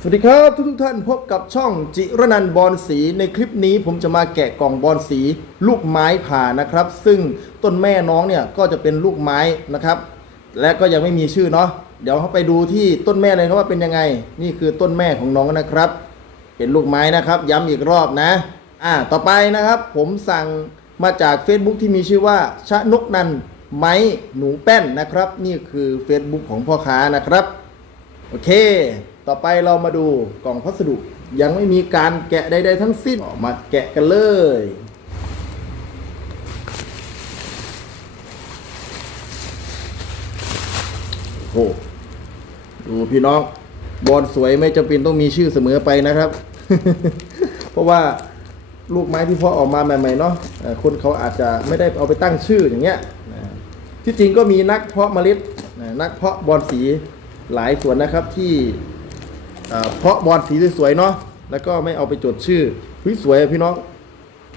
สวัสดีครับทุกท่านพบกับช่องจิรนันบอลสีในคลิปนี้ผมจะมาแกะกล่องบอลสีลูกไม้ผ่านะครับ ซึ่งต้นแม่น้องเนี่ยก็จะเป็นลูกไม้นะครับ และก็ยังไม่มีชื่อเนาะเดี๋ยวเขาไปดูที่ต้นแม่เลยครับว่าเป็นยังไง นี่คือต้นแม่ของน้องนะครับ เป็นลูกไม้นะครับ ย้ำอีกรอบนะ อ่า ต่อไปนะครับ ผมสั่งมาจาก Facebook ที่มีชื่อว่าชะนกนันไม้หนูแป้นนะครับ นี่คือ Facebook ของพ่อค้านะครับ โอเค ต่อไปเรามาดูกล่องพัสดุ ยังไม่มีการแกะใดๆทั้งสิ้นมาแกะกันเลยโอ้โหดูพี่น้องบอลสวยไม่จำเป็นต้องมีชื่อเสมอไปนะครับ เพราะว่าลูกไม้ที่เพาะออกมาใหม่ๆเนาะคนเขาอาจจะไม่ได้เอาไปตั้งชื่ออย่างเงี้ยที่จริงก็มีนักเพาะเมล็ดนะนักเพาะบอลสีหลายส่วนนะครับที่ เพาะบอลสีสวยๆเนาะแล้วก็ไม่เอาไปจดชื่อสวยพี่น้อง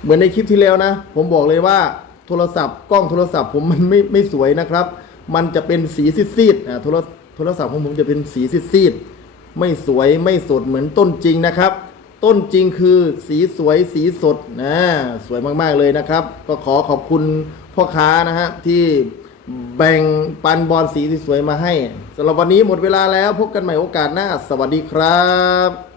เหมือนในคลิปที่แล้วนะ ผมบอกเลยว่าโทรศัพท์กล้องโทรศัพท์ผมมันไม่ไม่สวยนะครับ มันจะเป็นสีซีดๆอ่าโทรโทรศัพท์ของผมจะเป็นสีซีดๆไม่สวยไม่สดเหมือนต้นจริงนะครับ ต้นจริงคือสีสวยสีสดนะสวยมากๆเลยนะครับ ก็ขอขอบคุณพ่อค้านะฮะที่ แบ่งปันบอลสีสวยๆมาให้สำหรับวันนี้หมดเวลาแล้วพบกันใหม่โอกาสหน้า สวัสดีครับ